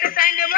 practice and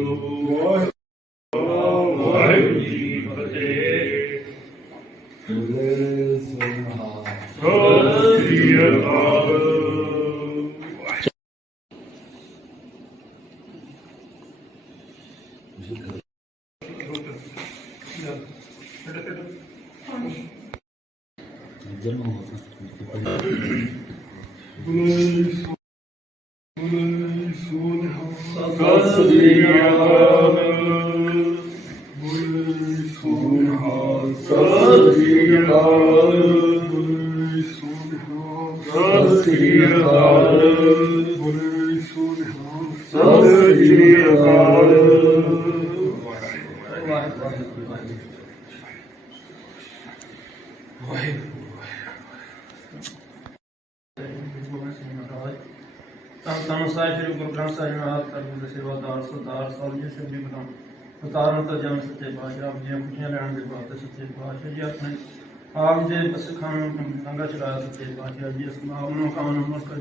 Glory, glory, Sat Sri Akal Sat Sri ਅਕਾਲ ਤਾਂ ਤਾਂ ਸਾਹਿਬ ਸ੍ਰੀ ਗੁਰੂ ਗ੍ਰੰਥ ਸਾਹਿਬ ਮਹਾਰਾਜ ਕਰਨ ਦੇ ਸੇਵਾਦਾਰ ਸਰਦਾਰ ਸਾਹਿਬ ਜੀ ਸਿੰਘ ਜੀ ਬਣਾ ਉਤਾਰਨ ਤੋਂ ਜਨ ਸੱਚੇ ਪਾਤਸ਼ਾਹ ਆਪ ਦੀਆਂ ਖੁਸ਼ੀਆਂ ਲੈਣ ਦੇ ਬਾਅਦ ਸੱਚੇ ਪਾਤਸ਼ਾਹ ਜੀ ਆਪਣੇ ਆਪ ਦੇ ਸਿੱਖਾਂ ਨੂੰ ਲੰਗਾ ਚਲਾਇਆ ਸੱਚੇ ਪਾਤਸ਼ਾਹ ਜੀ ਨਾਮ ਨੂੰ ਕਾਮਨ ਨਮਸਕਾਰ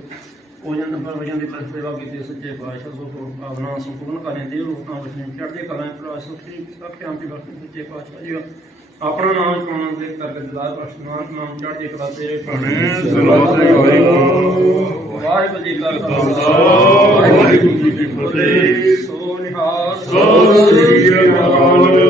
ਭੋਜਨ ਪਰ ਵਜਨ ਦੀ ਪ੍ਰਤੀ ਸੇਵਾ ਕੀਤੀ ਸੱਚੇ ਪਾਤਸ਼ਾਹ ਸੋ ਕੋ ਭਾਵਨਾ ਸੰਪੂਰਨ ਕਰੇ ਦੇ ਲੋਕਾਂ ਵਿੱਚ ਚੜ੍ਹਦੇ ਕਲਾਂ ਪ੍ਰਾ ਸੁਖੀ ਸਭ ਸ਼ਾਂਤੀ ਵਰਤ ਸੱਚੇ ਪਾਤਸ਼ਾਹ ਜੀ ਆਪਣਾ ਨਾਮ ਚੁਣਨ ਦੇ ਕਰਕੇ ਦਿਲਾਰ ਪ੍ਰਸ਼ਨਾਨ ਨਾਮ ਚੜ੍ਹਦੇ ਕਲਾ ਤੇ ਭਣੇ ਸਲਾਤੇ ਵਾਹਿਗੁਰੂ ਵਾਹਿਗੁਰੂ ਜੀ ਕਾ ਖਾਲਸਾ। ਵਾਹਿਗੁਰੂ ਜੀ ਕੀ ਫਤਿਹ। ਸੋ ਨਿਹਾਲ। ਸਤਿ ਸ੍ਰੀ ਅਕਾਲ।